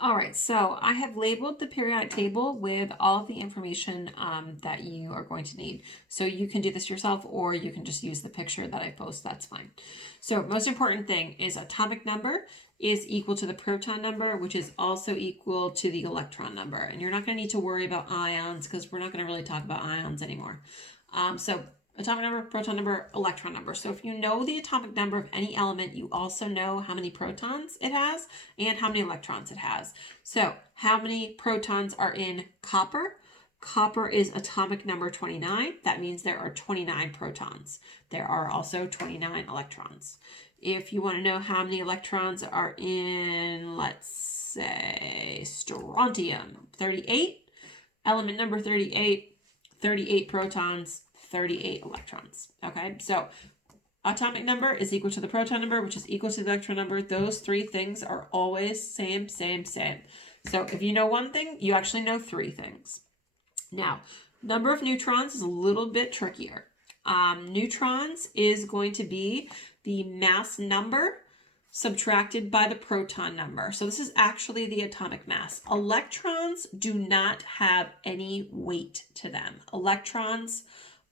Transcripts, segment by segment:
All right, so I have labeled the periodic table with all of the information that you are going to need. So you can do this yourself, or you can just use the picture that I post, that's fine. So most important thing is atomic number is equal to the proton number, which is also equal to the electron number. And you're not going to need to worry about ions because we're not going to really talk about ions anymore. So atomic number, proton number, electron number. So if you know the atomic number of any element, you also know how many protons it has and how many electrons it has. So how many protons are in copper? Copper is atomic number 29. That means there are 29 protons. There are also 29 electrons. If you want to know how many electrons are in, let's say, strontium, 38. Element number 38, 38 protons, 38 electrons. Okay, so atomic number is equal to the proton number, which is equal to the electron number. Those three things are always same. So if you know one thing, you actually know three things. Now, number of neutrons is a little bit trickier. Neutrons is going to be the mass number subtracted by the proton number. So this is actually the atomic mass. Electrons do not have any weight to them. Electrons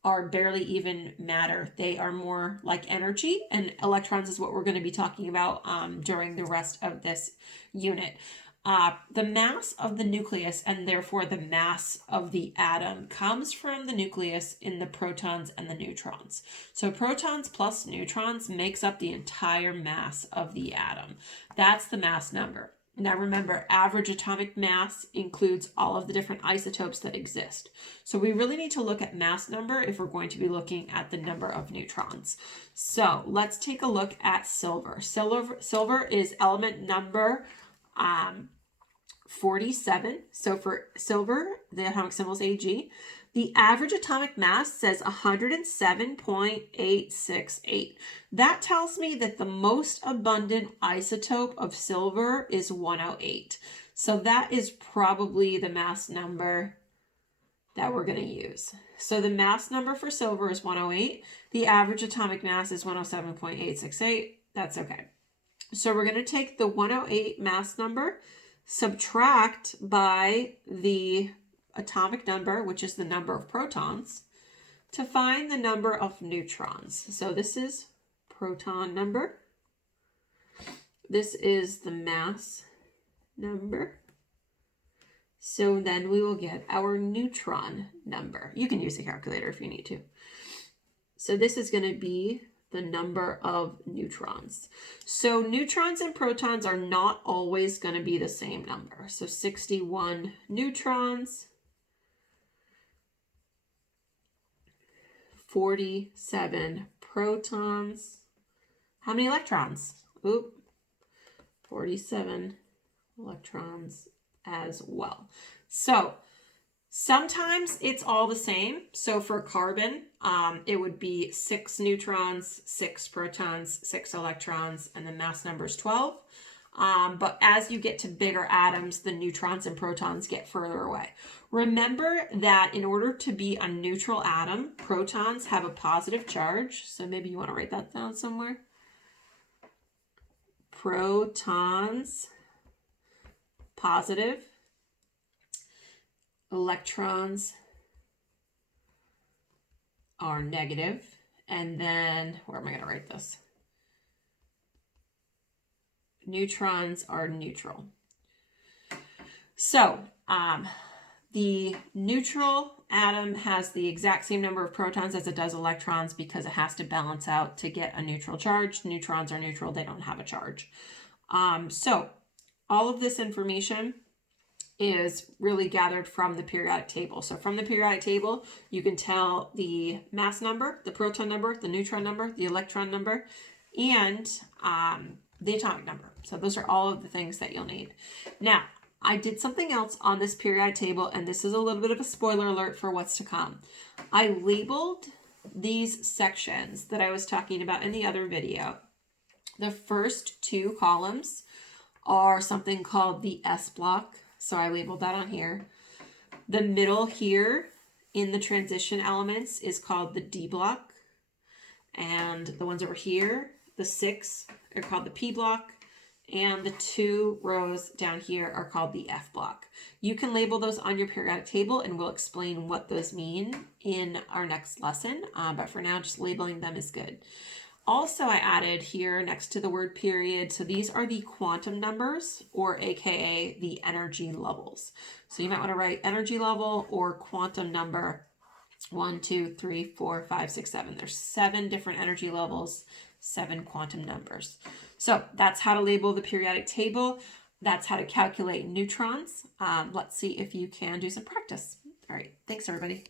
are barely even matter. They are more like energy, and electrons is what we're going to be talking about during the rest of this unit. The mass of the nucleus, and therefore the mass of the atom, comes from the nucleus in the protons and the neutrons. So protons plus neutrons makes up the entire mass of the atom. That's the mass number. Now remember, average atomic mass includes all of the different isotopes that exist. So we really need to look at mass number if we're going to be looking at the number of neutrons. So let's take a look at silver. Silver is element number 47. So for silver, the atomic symbol is Ag. The average atomic mass says 107.868. That tells me that the most abundant isotope of silver is 108. So that is probably the mass number that we're going to use. So the mass number for silver is 108. The average atomic mass is 107.868. That's okay. So we're going to take the 108 mass number, subtract by the atomic number, which is the number of protons, to find the number of neutrons. So this is proton number. This is the mass number. So then we will get our neutron number. You can use a calculator if you need to. So this is going to be the number of neutrons. So neutrons and protons are not always going to be the same number. So 61 neutrons, 47 protons. How many electrons? 47 electrons as well. So sometimes it's all the same. So for carbon, it would be 6 neutrons, 6 protons, 6 electrons, and the mass number is 12. But as you get to bigger atoms, the neutrons and protons get further away. Remember that in order to be a neutral atom, protons have a positive charge. So maybe you want to write that down somewhere. Protons, positive. Electrons are negative. And then, where am I going to write this? Neutrons are neutral. So, the neutral atom has the exact same number of protons as it does electrons because it has to balance out to get a neutral charge. Neutrons are neutral, they don't have a charge. So, all of this information is really gathered from the periodic table. So from the periodic table, you can tell the mass number, the proton number, the neutron number, the electron number, and the atomic number. So those are all of the things that you'll need. Now, I did something else on this periodic table, and this is a little bit of a spoiler alert for what's to come. I labeled these sections that I was talking about in the other video. The first two columns are something called the S block. So I labeled that on here. The middle here in the transition elements is called the D block. And the ones over here, the 6, are called the P block. and the 2 rows down here are called the F block. You can label those on your periodic table, and we'll explain what those mean in our next lesson, but for now, just labeling them is good. Also, I added here next to the word period, so these are the quantum numbers, or AKA the energy levels. So you might want to write energy level or quantum number 1, 2, 3, 4, 5, 6, 7. There's 7 different energy levels, 7 quantum numbers. So that's how to label the periodic table. That's how to calculate neutrons. Let's see if you can do some practice. All right, thanks everybody.